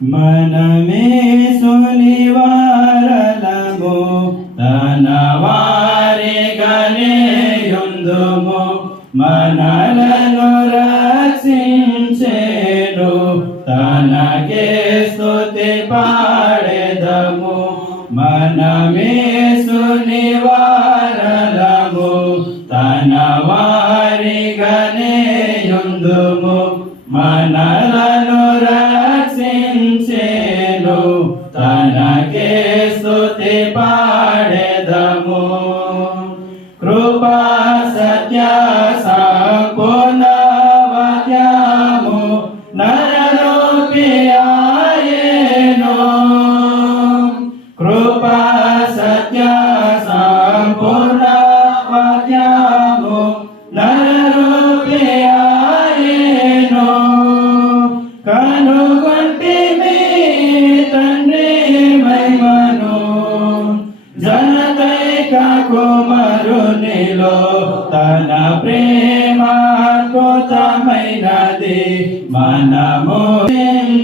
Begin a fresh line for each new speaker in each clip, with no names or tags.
మనమే సునివారలము తన వారి గలేయుందుము మనలను రక్షించేను తనకే స్తుతి పాడెదము మనమే సునివారలము తన వారి గలేయుందుము మనలను రక్ష తనకే స్తుతి పాడెదము. కృపా సత్య జనకైక కుమారునిలో తన ప్రేమాద్భుతమైనది మనము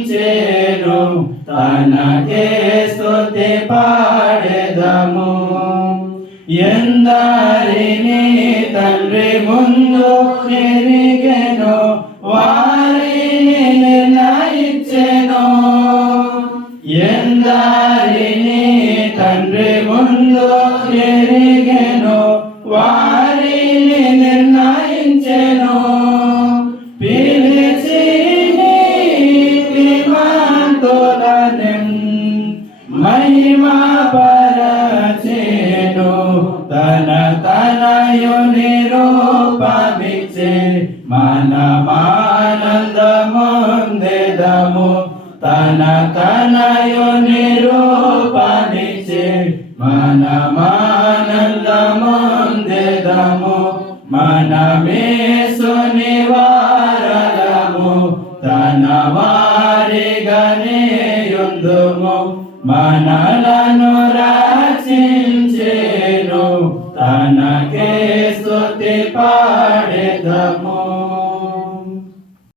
చేరు తనకే స్తుతి పాడెదము. ఎందరిని తండ్రి ముందు తిరిగే వారిని నిర్ణయించెను. పిలిచి నీతిమంతులనెం మహిమా పరచేను. తన తనయుని రూపమిచ్చే మనమానందముందెదము. తన తనయుని రూపమిచ్చే మనమానందముందెదము మనమే సునివారము తన వారి గనేయుందుము మనలను రచించేను తనకే స్తుతి పాడెదము